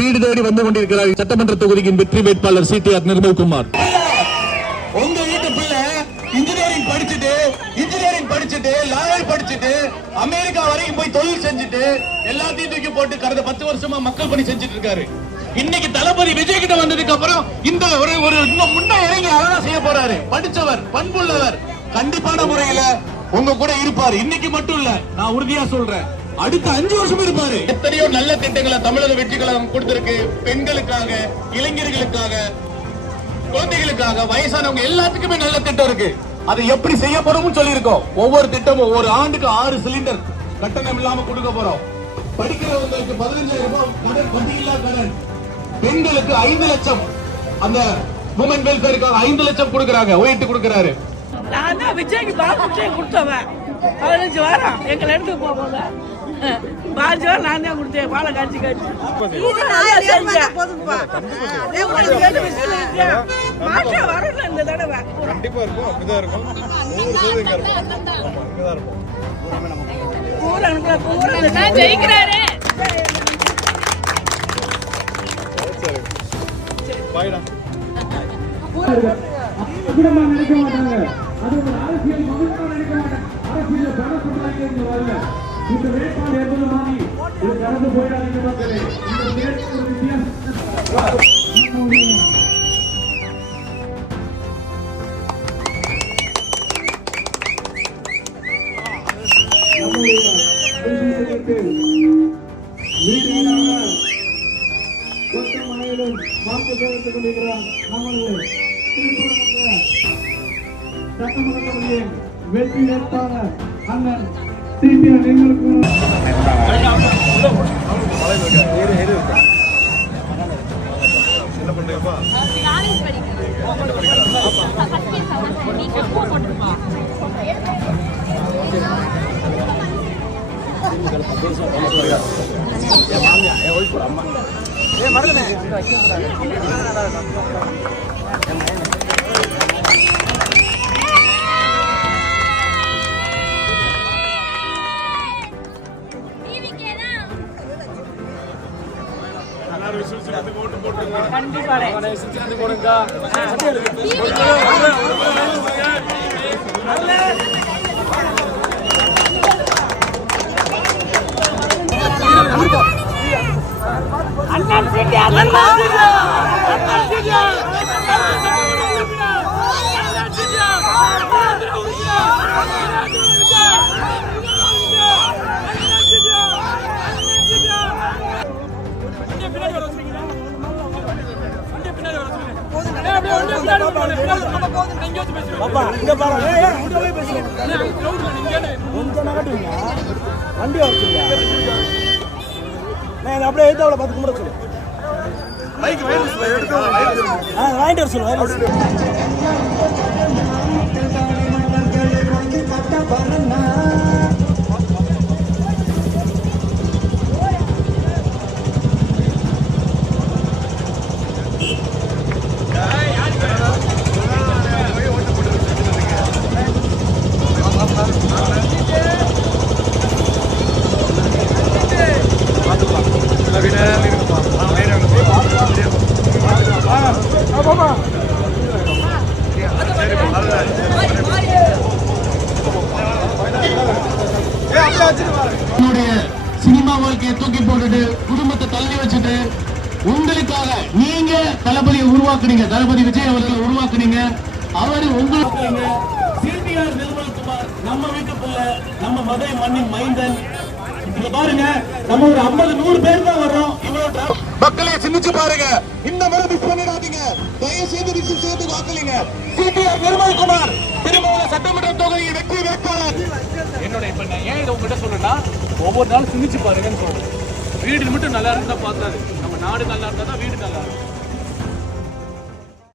வீடு தேடி வந்து கொண்டிருக்கிறார் சட்டமன்ற தொகுதியின் வெற்றி வேட்பாளர் சிடிஆர் நிர்மல்குமார். உங்க வீட்டு பிள்ளை இன்ஜினியரிங் படிச்சுட்டு லாயர் படிச்சுட்டு அமெரிக்கா வரைக்கும் போய் தொழில் செஞ்சுட்டு எல்லாத்தையும் தூக்கி போட்டு கடந்த 10 வருஷமா மக்கள் பணி செஞ்சுட்டு இருக்காரு. இன்னைக்கு தளபதி விஜய் கிட்ட வந்ததுக்கு அப்புறம் இந்த ஒரு முன்ன இறங்கி அழகா செய்ய போறாரு. படிச்சவர், பண்புள்ளவர், கண்டிப்பான முறையில உங்க கூட இருப்பாரு. இன்னைக்கு மட்டும் இல்ல, நான் உறுதியா சொல்றேன், அடுத்த 5 வருஷம் இருப்பாரு. எத்தனையோ நல்ல திட்டங்களை தமிழக வெற்றி கழகம் கொடுத்திருக்கு. பெண்களுக்காக, இளைஞர்களுக்காக, குழந்தைகளுக்காக, வயசானவங்க எல்லாத்துக்குமே நல்ல திட்டம் இருக்கு. அதை எப்படி செய்ய போறோம்னு சொல்லியிருக்கோம். ஒவ்வொரு திட்டமும் ஒரு ஆண்டுக்கு 6 சிலிண்டர் கட்டணம் இல்லாம கொடுக்க போறோம். படிக்கிறவங்களுக்கு 15,000 ரூபாய் கடன், வட்டியில்லா கடன். பெண்களுக்கு 5 லட்சம், அந்த உமன் வெல்ஃபேருக்காக 5 லட்சம் கொடுக்கறாங்க, உயர்த்தி கொடுக்கறாரு. நான் தான் விஜய்க்கு பால் கொடுத்தவன். 15 வாரம் எங்களை எடுத்து போவாங்க. 5 வாரம் நான் தான் கொடுத்தேன், பாலை காய்ச்சி மாற்றம் வரல இந்த தடவை. கண்டிப்பா இருக்கும், அப்படிதான் இருக்கும். 100% ஜெயிக்கிறாரு. பாய்டா. நினைக்க மாட்டாங்க. அது ஒரு அரசியல் மகனாக நினைக்க மாட்டாங்க. அரசியல் பண சமுதாயத்திற்கு வரல. இந்த வேட்பாளர் என்பது மாதிரி இது கடந்து போயிடாதீங்க மக்களே. இந்த வேட்பாளர் வித்தியாசம். வெற்றி வேட்பாளர் அண்ணன் சிடிஆர் நிர்மல்குமார். என்ன பண்றீங்கப்பா? அப்படியே எடுத்து பார்த்து கும்பிட சொல்லு. வாங்கிட்டு வர சொல்லு. சினிமா வாழ்க்கையை தூக்கி போட்டுட்டு குடும்பத்தை தள்ளி வச்சுட்டு உங்களுக்காக நீங்க தளபதியை உருவாக்குனீங்க, தளபதி விஜய் அவர்களை உருவாக்குனீங்க. அவரு உங்களுக்கு சிடிஆர் நிர்மல்குமார் நம்ம வீட்டு பிள்ளை, நம்ம மதுரை மண்ணின் மைந்தன். இங்க பாருங்க, நம்ம ஒரு 50-100 பேர் தான் வர்றோம். மக்களே சிந்திச்சு பாருங்க, இந்த முறை மிஸ் பண்ணிடாதீங்க. தயவு செய்து ரிசீவ் செய்து வாக்களிங்க. சிடிஆர் நிர்மல்குமார் திருமாவளவன் சட்டமன்ற தொகுதியின் வெற்றி வேட்பாளர். என்னோட இப்ப நான் ஏன் இதை உங்ககிட்ட சொல்றேன்னா, ஒவ்வொரு நாளும் சிந்திச்சு பாருங்கன்னு சொல்றேன். வீடு மட்டும் நல்லா இருந்தா பார்த்தாது, நம்ம நாடு நல்லா இருந்தா தான் வீடு நல்லா இருக்கும்.